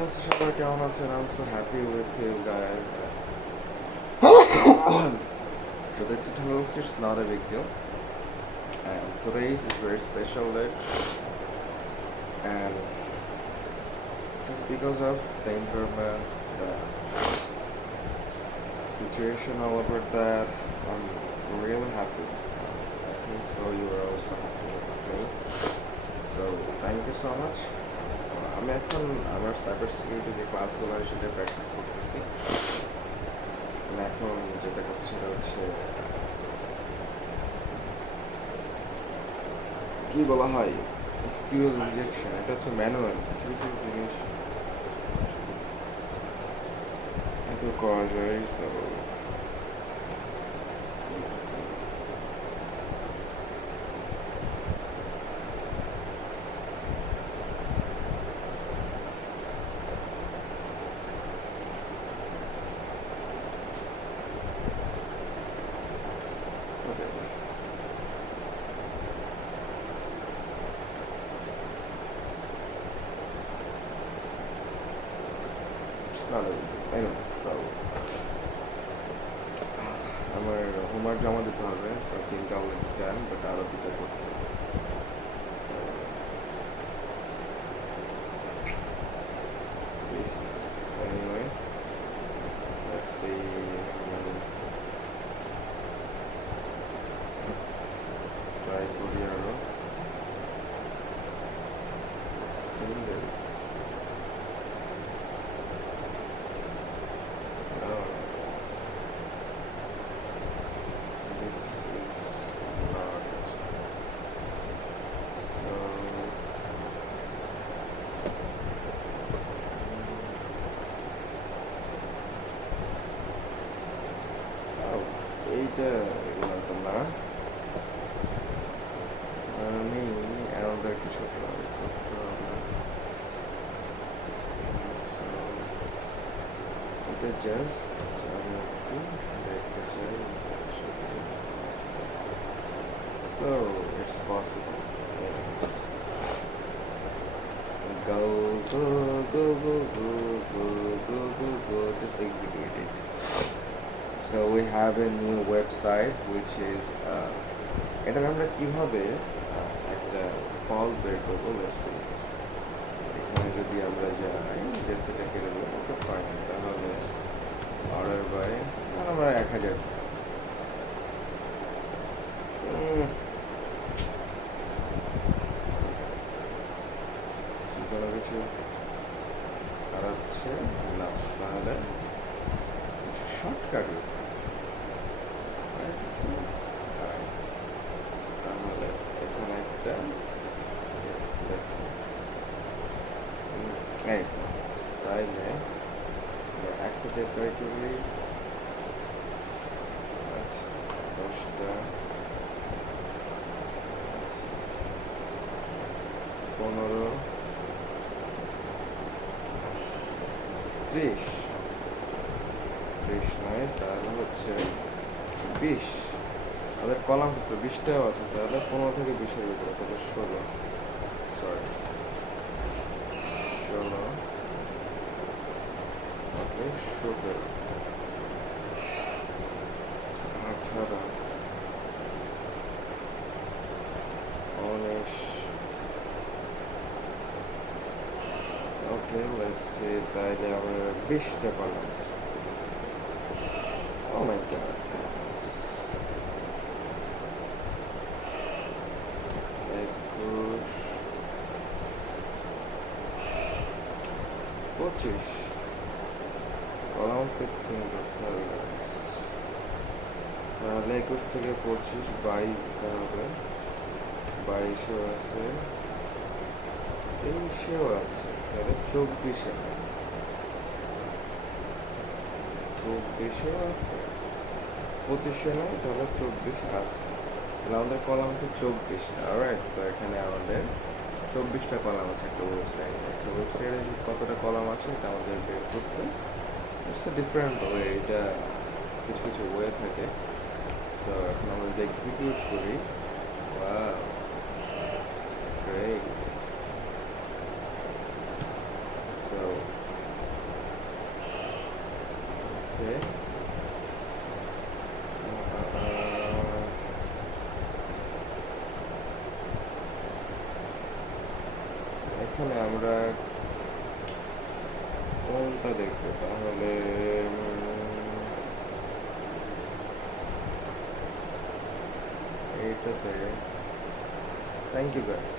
Just সবাই কেমন আছেন? I'm so happy with you guys. So the tutorials is not a big deal. And today's is very special day. And just because of the environment, the situation all over that, I'm really happy. I think so you are also happy with me. So thank you so much. আমি এখন আমার cyber security যে ক্লাসগুলো হয় সেটা প্র্যাকটিস করতেছি। আমি এখন যেটা করছি সেটা হচ্ছে কি বলা হয় এসকিউএল ইনজেকশন। এটা হচ্ছে ম্যানুয়াল কিছু কিছু জিনিস এত করা যায়। সো আমার হোমওয়ার্ক জমা দিতে হবে। সো তিনটা অলরেডি ডান, বাট আরও দুটো করতে হবে। So anyways, let's see. Try করি আরও এইটা এগুলো না, আমি আমাদের কিছু করতে হবে। এটা জাস্ট আমি একটু দেখতে চাই। So it's possible. Yes. Go, go, go, go, go, go, go, go, go. Just execute it. So we have a new website which is এটা আমরা কিভাবে একটা ফল বের করবো। লেটস সি, এখানে যদি আমরা যাই জাস্ট এটা কেটে দেবো, ওকে ফাইন। তাহলে অর্ডার বাই আমরা 1000 কোনো কিছু হারাচ্ছে না, তাহলে কিছু শর্টকাট ইউজ তাহলে এখানে একটা তাইলে একটাতে ট্রাই করি। আচ্ছা 10টা, 15, 30 নয়, তাহলে হচ্ছে 20। আমাদের কলাম হচ্ছে 20টাও আছে, তাহলে 15 থেকে 20-এর উপরে, তাহলে 16, sorry 16, okay 17, 18, 19, okay let's see. তাইলে আমরা 20টা column. Oh my god. 25 column fixing করতে হবে। তাহলে 21 থেকে 25, 22 দিতে হবে। 22ও আছে, 23ও আছে, তাহলে 24-এ 24ও আছে, 25-এ নয়, তাহলে 24 আছে। তাহলে আমাদের কলাম হচ্ছে 24টা। অলরাইট, সো এখানে আমাদের 24টা কলাম আছে একটা ওয়েবসাইটে। একটা ওয়েবসাইটে কতটা কলাম আছে এটা আমাদের বের করতে ইটস এ ডিফারেন্ট ওয়ে। এটা কিছু কিছু ওয়ে থাকে। সো এখন আমরা যদি এক্সিকিউট করি, wow it's great. So okay, এখানে আমরা কোনটা দেখবো তাহলে? এইটাতে। Thank you guys.